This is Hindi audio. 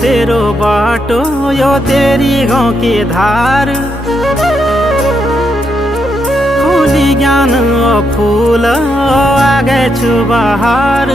तेरो बाटो यो तेरी गाउँ के धार खोली ज्ञान फूल आगे छु बहार